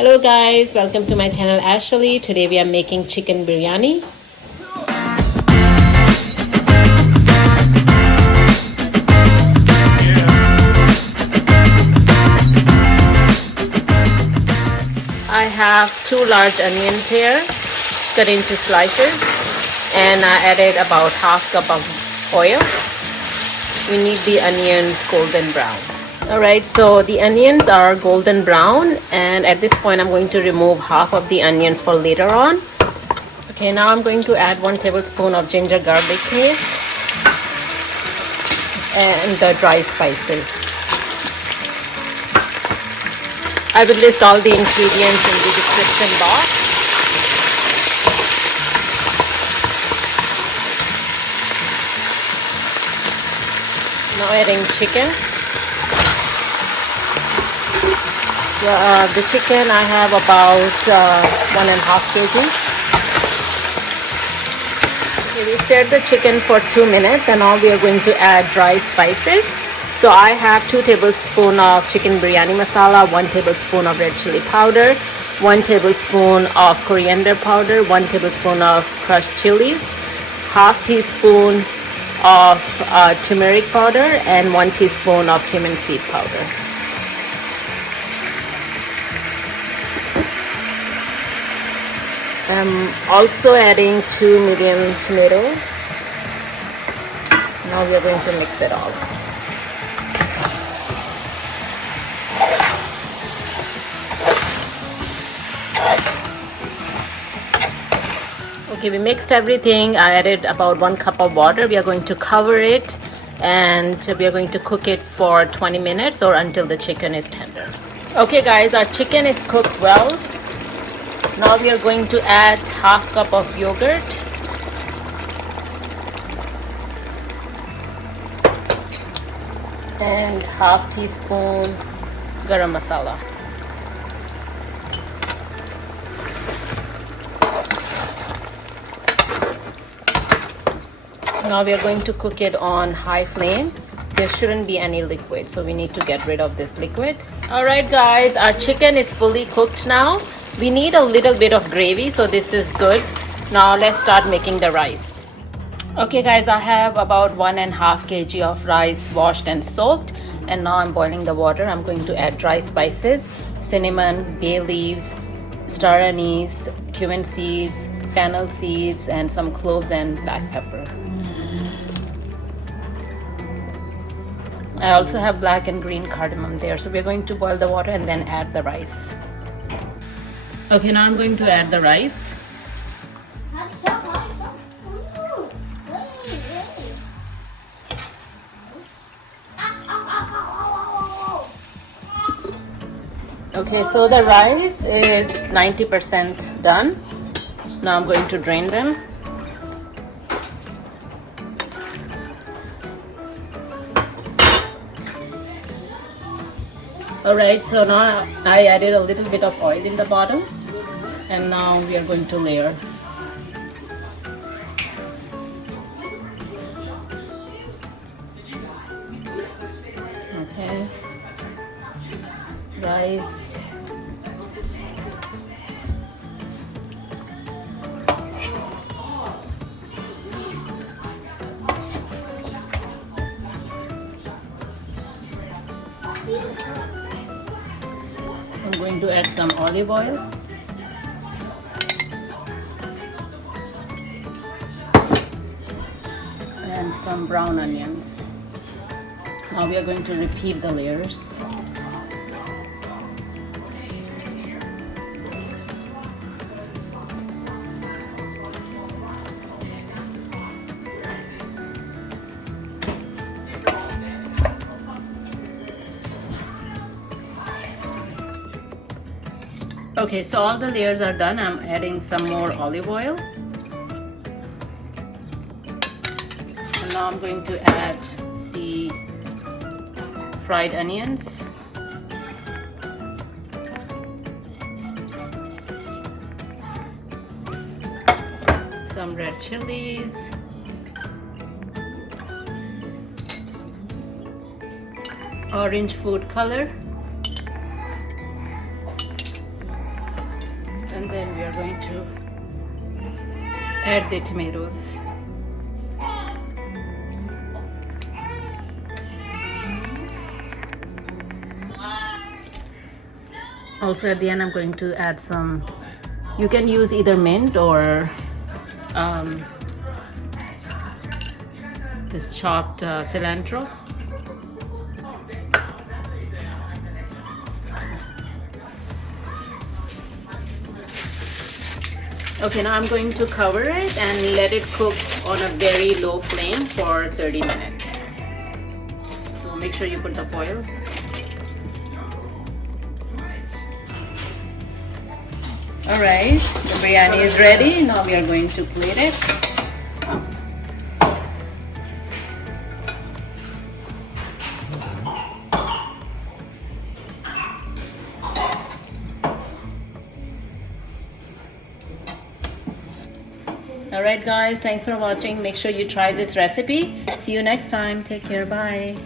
Hello guys, welcome to my channel Ashley. Today we are making chicken biryani. I have 2 large onions here cut into slices, and I added about half cup of oil. We need the onions golden brown. Alright, so the onions are golden brown, and at this point I'm going to remove half of the onions for later on. Okay, now I'm going to add 1 tablespoon of ginger garlic paste and the dry spices. I will list all the ingredients in the description box. Now adding chicken. The chicken I have about 1.5 kg. Okay, we stirred the chicken for 2 minutes, and now we are going to add dry spices. So I have 2 tablespoons of chicken biryani masala, 1 tablespoon of red chili powder, 1 tablespoon of coriander powder, 1 tablespoon of crushed chilies, half teaspoon of turmeric powder, and 1 teaspoon of cumin seed powder. I'm also adding 2 medium tomatoes. Now we are going to mix it all. Okay, we mixed everything. I added about 1 cup of water. We are going to cover it, and we are going to cook it for 20 minutes or until the chicken is tender. Okay guys, our chicken is cooked well. Now we are going to add half cup of yogurt, and half teaspoon garam masala. Now we are going to cook it on high flame. There shouldn't be any liquid, so we need to get rid of this liquid. Alright guys, our chicken is fully cooked now. We need a little bit of gravy, so this is good. Now let's start making the rice. Okay guys, I have about 1.5 kg of rice washed and soaked, and now I'm boiling the water. I'm going to add dry spices, cinnamon, bay leaves, star anise, cumin seeds, fennel seeds, and some cloves and black pepper. I also have black and green cardamom there, so we're going to boil the water and then add the rice. Okay, now I'm going to add the rice. Okay, so the rice is 90% done. Now I'm going to drain them. Alright, so now I added a little bit of oil in the bottom, and now we are going to layer. Okay, rice. I'm going to add some olive oil. And some brown onions. Now we are going to repeat the layers. Okay, so all the layers are done. I'm adding some more olive oil. And now I'm going to add the fried onions. Some red chilies. Orange food color. and then we are going to add the tomatoes. Also at the end I'm going to add some, you can use either mint or this chopped cilantro. Okay, now I'm going to cover it and let it cook on a very low flame for 30 minutes. So make sure you put the foil. Alright, the biryani is ready. Now we are going to plate it. Alright guys, thanks for watching. Make sure you try this recipe. See you next time. Take care. Bye.